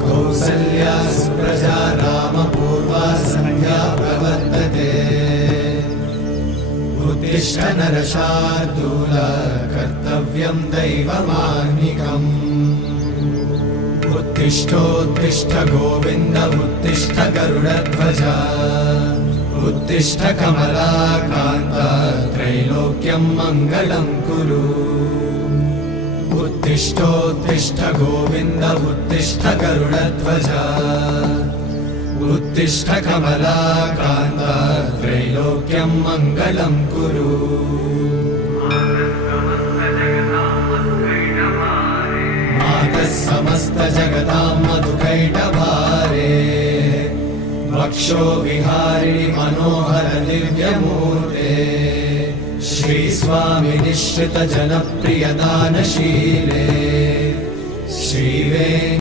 कौसल्या सुप्रजा रामपूर्वा सन्ध्या प्रवर्तते। उत्तिष्ठ नरशार्दूल कर्तव्यं दैवमाह्निकम्। उत्तिष्ठोत्तिष्ठ गोविन्द उत्तिष्ठ गरुडध्वज। उत्तिष्ठ कमलाकान्त त्रैलोक्यं मङ्गलं कुरु। उत्तिष्ठोत्तिष्ठ गोविन्द उत्तिष्ठ गरुडध्वज। उत्तिष्ठ कमलाकान्त त्रैलोक्यं मङ्गलं कुरु। मातः समस्त जगतां मधुकैटभारे। वक्षो विहारिणि मनोहर दिव्यमूर्ते। श्री स्वामी निश्रित जनप्रिय दानशीले। श्री